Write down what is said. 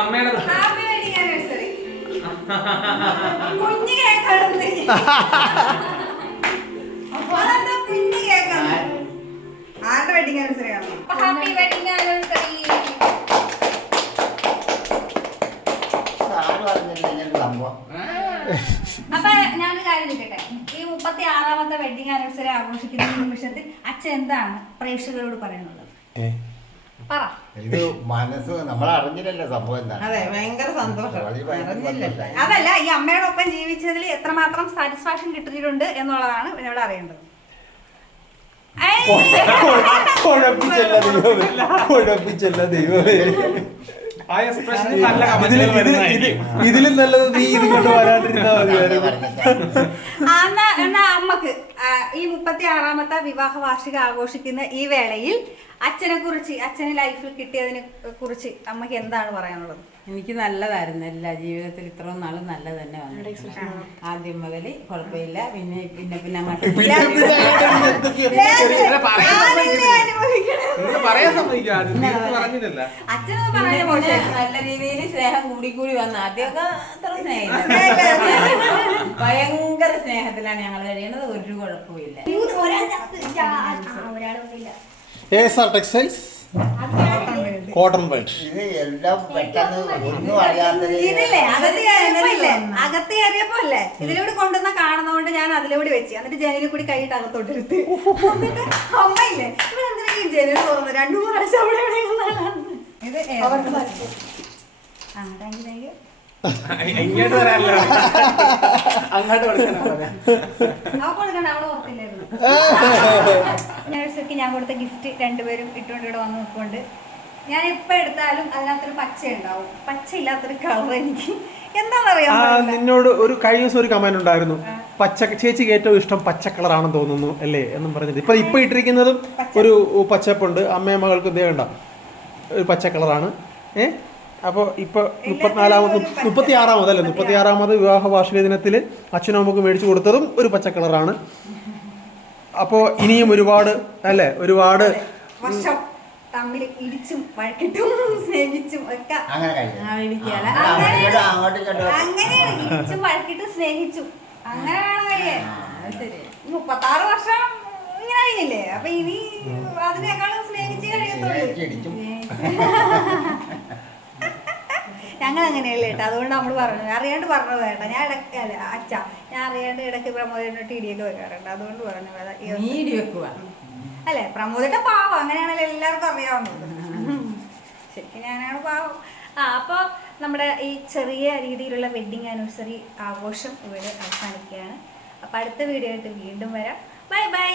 അമ്മയുടെ വെഡിങ് ആരുടെ ആനിവേഴ്സറി ആണ്? ഹാപ്പി വെഡിങ് ആനിവേഴ്സറി അപ്പൊ ഞാനൊരു കാര്യം ചോദിക്കട്ടെ? ഈ മുപ്പത്തി ആറാമത്തെ വെഡിങ് ആനിവേഴ്സറി ആഘോഷിക്കുന്ന നിമിഷത്തിൽ അച്ഛൻ എന്താണ് പ്രേക്ഷകരോട് പറയാനുള്ളത്? പറ. ഇത് മനസ്സ് നമ്മൾ അറിഞ്ഞില്ലല്ലോ സംഭവം എന്താ. അതെ ഭയങ്കര സന്തോഷം. അറിഞ്ഞില്ലല്ലോ. അതല്ല ഈ അമ്മയോടൊപ്പം ജീവിച്ചതിൽ എത്രമാത്രം സാറ്റിസ്ഫാക്ഷൻ കിട്ടിയിട്ടുണ്ട് എന്നുള്ളതാണ് ഇവിടെ അറിയേണ്ടത്. കുഴപ്പിച്ചല്ല ദൈവമേ. കുഴപ്പിച്ചല്ല ദൈവമേ. ആ നല്ല ഇതിൽ കമന്റുകൾ ഇത് ഇത് വരുന്നതായിരിക്കും. ഇതിലും നല്ലത് നീ ഇത് കൊണ്ട് വരാണ്ടിരുന്നാ മതിയായിരുന്നു ആ, എന്നാ എന്നാ അമ്മയ്ക്ക് ആ, ഈ മുപ്പത്തി ആറാമത്തെ വിവാഹ വാർഷിക ആഘോഷിക്കുന്ന ഈ വേളയിൽ അച്ഛനെ കുറിച്ച് അച്ഛന് ലൈഫിൽ കിട്ടിയതിനെ കുറിച്ച് അമ്മയ്ക്ക് എന്താണ് പറയാനുള്ളത്? എനിക്ക് നല്ലതായിരുന്നു എല്ലാ ജീവിതത്തിൽ ഇത്രയും നാളും നല്ലത് തന്നെ വന്നു ആദ്യം മുതൽ കുഴപ്പമില്ല പിന്നെ പിന്നെ പിന്നെ അങ്ങോട്ട് പിന്നെ മോശം നല്ല രീതിയിൽ സ്നേഹം കൂടി കൂടി വന്നു. ആദ്യമൊക്കെ അത്ര സ്നേഹമില്ല. ഭയങ്കര സ്നേഹത്തിലാണ് ഞങ്ങൾ കഴിയുന്നത്. ഒരു കുഴപ്പമില്ല S R textiles. Cotton belt. അകത്ത് കയറിയപ്പോ അല്ലേ? ഇതിലൂടെ കൊണ്ടുവന്ന കാണുന്നതുകൊണ്ട് ഞാൻ അതിലൂടെ വെച്ച്. എന്നിട്ട് ജനലിൽ കൂടി കൈയിട്ട് അകത്തോട്ട് എടുത്ത് അമ്മയില്ലേ? ഇവിടെ രണ്ടു മൂന്ന് പ്രാവശ്യം അവിടെ ഇങ്ങോട്ട് വരാനല്ലോ അങ്ങോട്ട് കൊടുക്കണം ഞാൻ കൊടുത്ത ഗിഫ്റ്റ് രണ്ടുപേരും ഇട്ടുകൊണ്ട് ഇവിടെ വന്ന് നിൽക്കുന്നുണ്ട് ഞാൻ എപ്പോ എടുത്താലും അതിനകത്തൊരു പച്ച ഉണ്ടാവും. പച്ച ഇല്ലാത്തൊരു കളർ എനിക്ക്. എന്താണെന്നറിയാം നിന്നോട് ഒരു കഴിഞ്ഞ ദിവസം ഒരു കമന്റ് ഉണ്ടായിരുന്നു. പച്ച ചേച്ചിക്ക് ഏറ്റവും ഇഷ്ടം പച്ച കളറാണെന്ന് തോന്നുന്നു അല്ലേ എന്നും പറഞ്ഞിട്ട് ഇപ്പൊ ഇപ്പൊ ഇട്ടിരിക്കുന്നതും ഒരു പച്ചപ്പുണ്ട്. അമ്മയും മകൾക്കും ഇതേ വേണ്ട ഒരു പച്ച കളറാണ്. ഏ? അപ്പോൾ ഇപ്പോൾ മുപ്പത്തിനാലാമത് മുപ്പത്തി ആറാമതല്ലേ മുപ്പത്തി ആറാമത് വിവാഹ വാർഷിക ദിനത്തിൽ അച്ഛനും അമ്മയ്ക്ക് മേടിച്ചു കൊടുത്തതും ഒരു പച്ച കളറാണ്. അപ്പോ ഇനിയും ഒരുപാട് അല്ലേ? ഒരുപാട് വർഷം തമ്മിൽ ഇടിച്ചും വഴക്കിട്ടും സ്നേഹിച്ചും ഒക്കെ അങ്ങനെയാണ് ഇടിച്ചും വഴക്കിട്ടും സ്നേഹിച്ചും. അങ്ങനെ വേണം കഴിയാൻ മുപ്പത്താറ് വർഷം ഇങ്ങനെ കഴിഞ്ഞില്ലേ? അപ്പൊ ഇനി അതിനേക്കാളും സ്നേഹിച്ച് കഴിയത്തുള്ളൂ. ഞങ്ങൾ അങ്ങനെയല്ലേ കേട്ടോ അതുകൊണ്ട് നമ്മൾ പറഞ്ഞു. അറിയാണ്ട് പറഞ്ഞത് വേണ്ട ഞാൻ ഇടയ്ക്ക് അല്ല അച്ഛ ഞാൻ അറിയാണ്ട് ഇടയ്ക്ക് പ്രമോദിനോട്ട് ഇടിയൊക്കെ വെക്കാറുണ്ട്. വരാറുണ്ട് അതുകൊണ്ട് പറഞ്ഞു. അല്ലേ? പ്രമോദിന്റെ പാവം. അങ്ങനെയാണല്ലോ എല്ലാവർക്കും അറിയാവുന്നത്. ശരിക്കും ഞാനാണ് പാവം. ആ അപ്പോൾ നമ്മുടെ ഈ ചെറിയ രീതിയിലുള്ള വെഡിങ് ആനിവേഴ്സറി ആഘോഷം ഇവിടെ അവസാനിക്കുകയാണ്. അപ്പോൾ അടുത്ത വീഡിയോ ആയിട്ട് വീണ്ടും വരാം. Bye bye